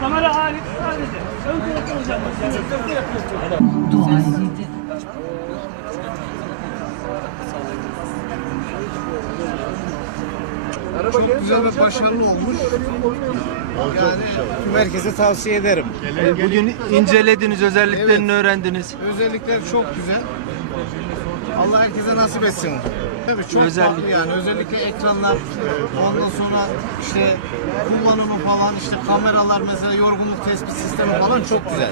Kamera hariç sadece. Ön tarafta olacak. Dua edildi. Çok güzel ve başarılı olmuş. Yani tüm herkese tavsiye ederim. Bugün incelediniz, özelliklerini öğrendiniz. Özellikler çok güzel. Allah herkese nasip etsin. Tabii çok Özellikle- farklı yani. Özellikle ekranlar, ondan sonra işte kullanımı falan, işte kameralar mesela yorgunluk tespit sistemi falan çok güzel.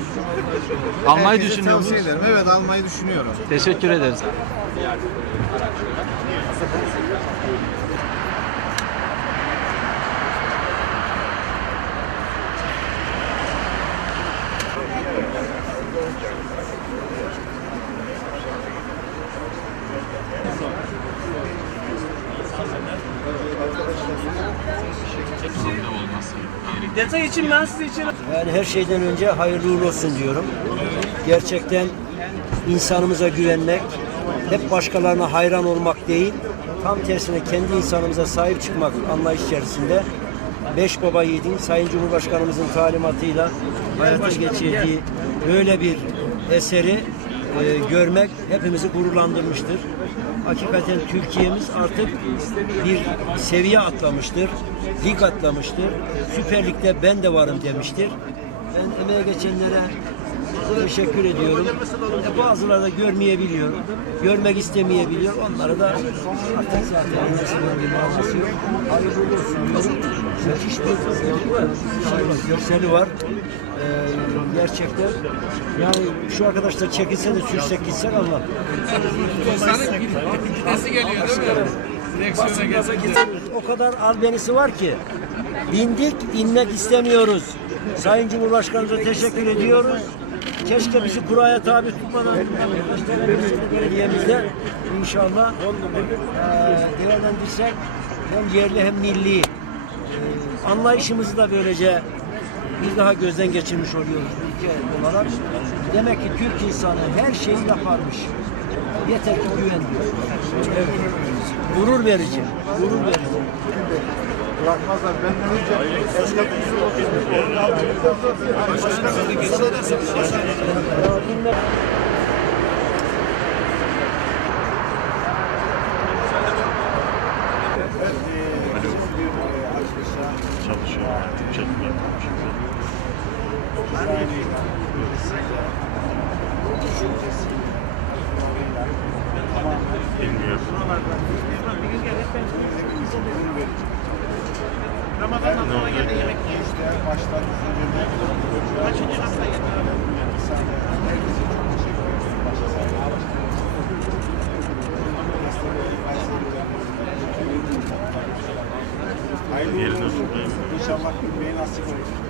Almayı Herkese düşünüyor tavsiye musunuz? ederim. Evet almayı düşünüyorum. Teşekkür ederiz. Detay için ben size için Yani her şeyden önce hayırlı uğurlu olsun diyorum. Gerçekten insanımıza güvenmek, hep başkalarına hayran olmak değil, tam tersine kendi insanımıza sahip çıkmak anlayış içerisinde Beş Baba Yiğit'in Sayın Cumhurbaşkanımızın talimatıyla hayata geçirdiği böyle bir eseri e, görmek hepimizi gururlandırmıştır. Hakikaten Türkiye'miz artık bir seviye atlamıştır, lig atlamıştır. Süper Lig'de ben de varım demiştir. Ben emeğe geçenlere teşekkür ediyorum. E, bazıları da görmeyebiliyor, görmek istemeyebiliyor. Onları da artık zaten anlaşılan bir manası yok. Hayırlı olsun. Müthiş bir şey görseli var. Ee, gerçekten yani şu arkadaşlar çekilse de sürsek gitsek ama o kadar albenisi var ki bindik inmek istemiyoruz. Sayın Cumhurbaşkanımıza teşekkür ediyoruz. Keşke bizi kuraya tabi tutmadan belediyemizde inşallah eee değerlendirsek hem yerli hem milli eee, anlayışımızı da böylece bir daha gözden geçirmiş oluyoruz ülke olarak. Demek ki Türk insanı her şeyi yaparmış. Yeter ki güven. Evet. Gurur verici. Gurur verici. Bırakmazlar. Benden önce Çalışıyor. Çalışıyor. Çalışıyor. Başka İnşallah gülmeyi nasip olur.